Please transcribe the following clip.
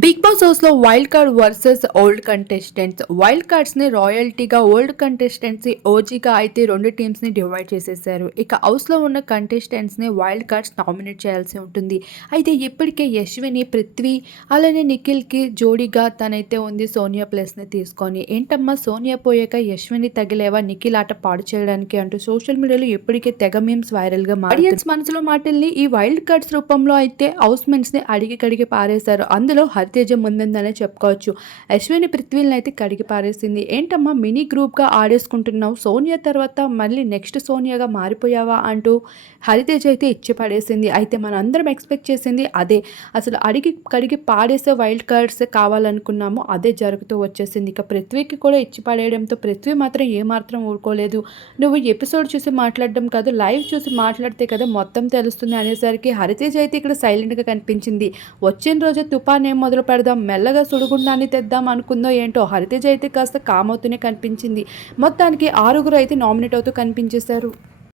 Big boss హౌస్లో wild card versus old contestants. Wild కార్డ్స్ని రాయల్టీగా old contestants ఓజీగా అయితే రెండు టీమ్స్ని డివైడ్ చేసేసారు. ఇక హౌస్లో ఉన్న కంటెస్టెంట్స్ని వైల్డ్ కార్డ్స్ నామినేట్ చేయాల్సి ఉంటుంది. అయితే ఇప్పటికే యశ్విని పృథ్వీ అలానే నిఖిల్కి జోడీగా తనైతే ఉంది సోనియా ప్లేస్ని తీసుకొని. ఏంటమ్మా సోనియా పోయాక యశ్విని తగిలేవా? నిఖిల్ ఆట పాడు చేయడానికి అంటూ సోషల్ మీడియాలో ఇప్పటికే తెగ మీమ్స్ వైరల్గా ఆడియన్స్ మనసులో మాటల్ని ఈ వైల్డ్ కార్డ్స్ రూపంలో అయితే హౌస్మెంట్స్ని అడిగి కడిగి పారేశారు. అందులో హరితేజ ముందుందనే చెప్పుకోవచ్చు. అశ్విని పృథ్వీలను అయితే కడిగి పారేసింది. ఏంటమ్మా మినీ గ్రూప్గా ఆడేసుకుంటున్నావు? సోనియా తర్వాత మళ్ళీ నెక్స్ట్ సోనియాగా మారిపోయావా అంటూ హరితేజ అయితే ఇచ్చి పడేసింది. అయితే మన అందరం ఎక్స్పెక్ట్ చేసింది అదే. అసలు అడిగి కడిగి పాడేసే వైల్డ్ కార్డ్స్ కావాలనుకున్నాము అదే జరుగుతూ వచ్చేసింది. ఇక పృథ్వీకి కూడా ఇచ్చి పడేయడంతో పృథ్వీ మాత్రం ఏమాత్రం ఊరుకోలేదు. నువ్వు ఎపిసోడ్ చూసి మాట్లాడడం కాదు లైవ్ చూసి మాట్లాడితే కదా మొత్తం తెలుస్తుంది అనేసరికి హరితేజ అయితే ఇక్కడ సైలెంట్గా కనిపించింది. వచ్చిన రోజు తుఫాన్ ఏమో మొదలు పెడదాం మెల్లగా సుడిగుండాన్ని తెద్దాం అనుకుందో ఏంటో హరితేజ అయితే కాస్త కామవుతూనే కనిపించింది. మొత్తానికి ఆరుగురు అయితే నామినేట్ అవుతూ కనిపించేశారు.